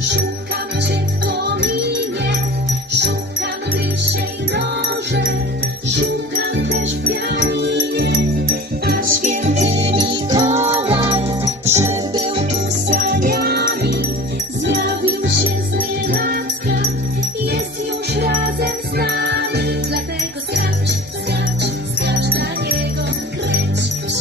Szukam cię w kominie, szukam rysiej norze,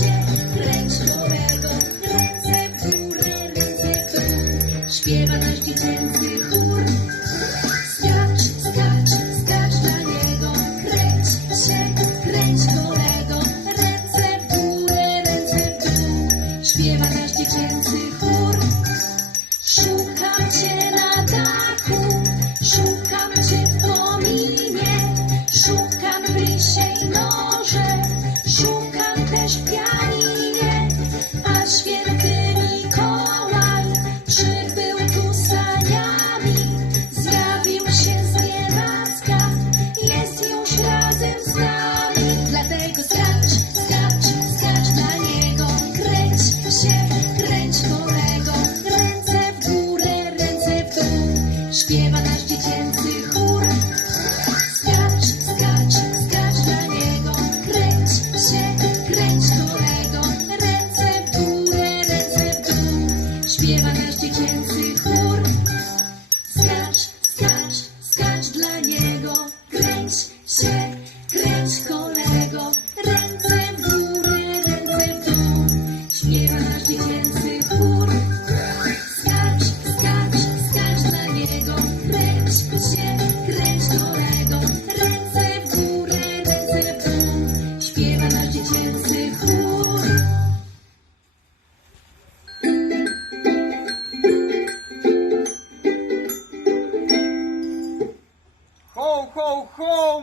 się, kolego, ręce w górę, ręce w dół, śpiewa nasz dziecięcy chór. Skacz, skacz, skacz dla niego, kręć się, kręć kolego, ręce w górę, ręce w dół, śpiewa nasz dziecięcy chór. Szukam cię na dachu, szukam cię w kominie, szukam w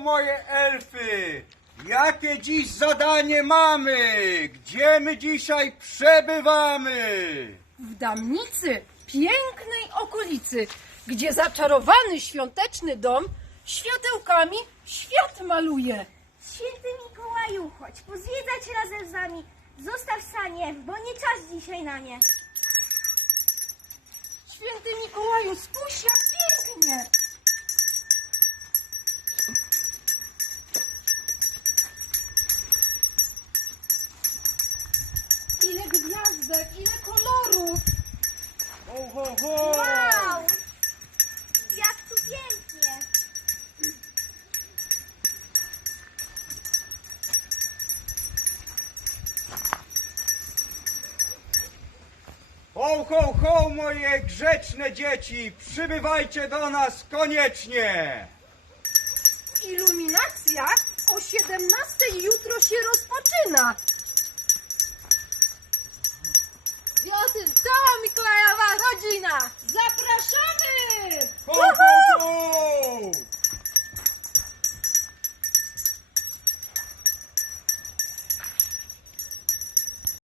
moje elfy! Jakie dziś zadanie mamy? Gdzie my dzisiaj przebywamy? w Damnicy, pięknej okolicy, gdzie zaczarowany świąteczny dom światełkami świat maluje. Święty Mikołaju, chodź pozwiedzać razem z nami. Zostaw sanie, bo nie czas dzisiaj na nie. Święty Mikołaju, spójrz jak pięknie! Ho, ho, ho, moje grzeczne dzieci, przybywajcie do nas koniecznie! Iluminacja o 17 jutro się rozpoczyna. Joty, cała Mikołajowa rodzina! Zapraszamy! Ho, ho, ho!